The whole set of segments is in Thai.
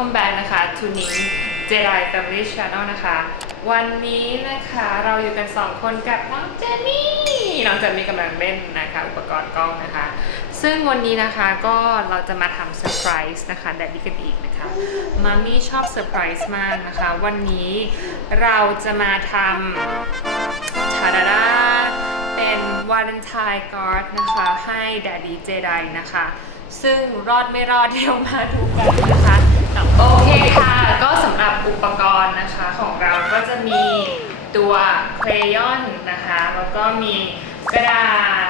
to Ning Jedi Family Channel นะคะ วันนี้นะคะเราอยู่กัน 2 คนกับน้องเจนนี่ น้องเจนนี่กำลังเล่นนะคะ อุปกรณ์กล้องนะคะ ซึ่งวันนี้นะคะก็เราจะมาทำเซอร์ไพรส์นะคะแดดดี้กันอีกนะคะมามี่ชอบเซอร์ไพรส์มากนะคะ วันนี้เราจะมาทำชาดาดาเป็นวาเลนไทน์การ์ดนะคะ ให้แดดดี้เจไดนะคะซึ่งรอดไม่รอดเดี๋ยวมาดูกันนะคะ โอเคค่ะ ก็สำหรับอุปกรณ์นะคะของเราก็จะมีตัวเครยอนนะคะ แล้วก็มีกระดาษ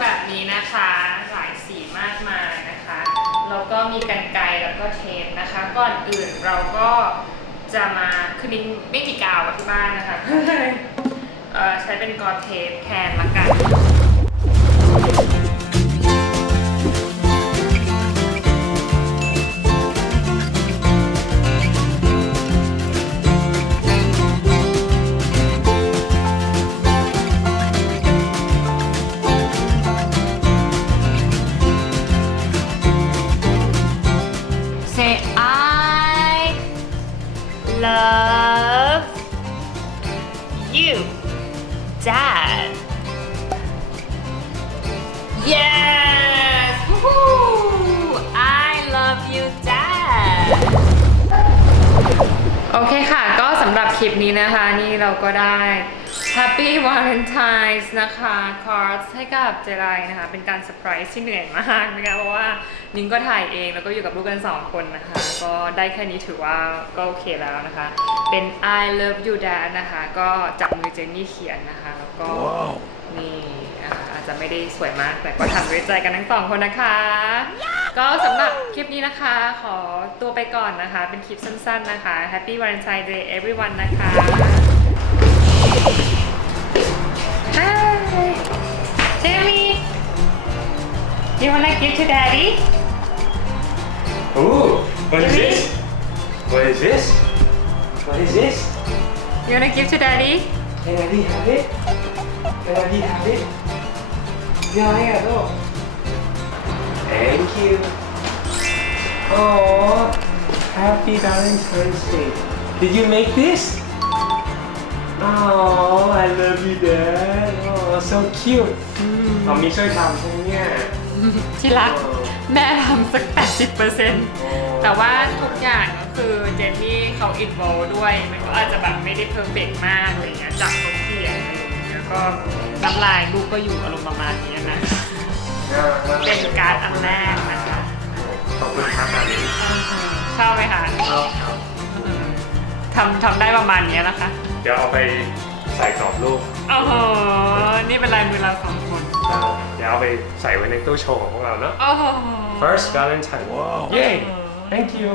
แบบนี้นะคะ หลายสีมากมายนะคะ แล้วก็มีกันไกรแล้วก็เทปนะคะ ก่อนอื่นเราก็จะมาคือนิ้งไม่มีกาวที่บ้านนะคะใช้เป็นกอเทปแทนละกัน love you, Dad. Yes! Woohoo! I love you, Dad. โอเคค่ะ ก็สำหรับคลิปนี้นะคะ นี่เราก็ได้ Happy Valentine's นะคะ cards ให้กับเจไรนะคะ เป็นการเซอร์ไพรส์ที่เหนื่อยมากนะคะเพราะว่านิ้งก็ถ่ายเองแล้วก็อยู่กับลูกกัน 2 คนนะคะ ก็ได้แค่นี้ถือว่าก็โอเคแล้วนะคะ เป็น I love you dad นะคะ ก็จับมือเจนนี่เขียนนะคะ แล้วก็นี่นะคะอาจจะไม่ได้สวยมาก แต่ก็ทำด้วยใจกันทั้งสองคนนะคะ ก็สำหรับคลิปนี้นะคะ ขอตัวไปก่อนนะคะ เป็นคลิปสั้นๆนะคะ Happy Valentine Day everyone นะคะ Hi Jamie You wanna give to daddy? Ooh, what is this? What is this? What is this? You wanna give to daddy? Can I have it? Can I have it? Yeah, yeah, no. Thank you. Oh, happy Valentine's Day. Did you make this? Oh, I love you, Dad. Oh, so cute. เรามีช่วยทำใช่ไหมเนี่ยที่รักแม่ทำสัก 80%แต่ว่าทุกอย่างก็คือเจนนี่เขาอินโวด้วย มันก็อาจจะแบบไม่ได้เพอร์เฟกมากอะไรเงี้ยจากเขาเขียนอะไรอย่างเงี้ยก็น้ำลายลูกก็อยู่อารมณ์ประมาณนี้นะ เป็นการ์ดอันแรกนะคะ ขอบคุณครับอันนี้ชอบไหมคะชอบครับทำทำได้ประมาณนี้นะคะเดี๋ยวเอาไปใส่กรอบรูปโอ้โห นี่เป็นลายมือเราสองคนเดี๋ยวเอาไปใส่ไว้ในตู้โชว์ของพวกเราเนาะ โอ้โห First Valentine Wow Yay Thank you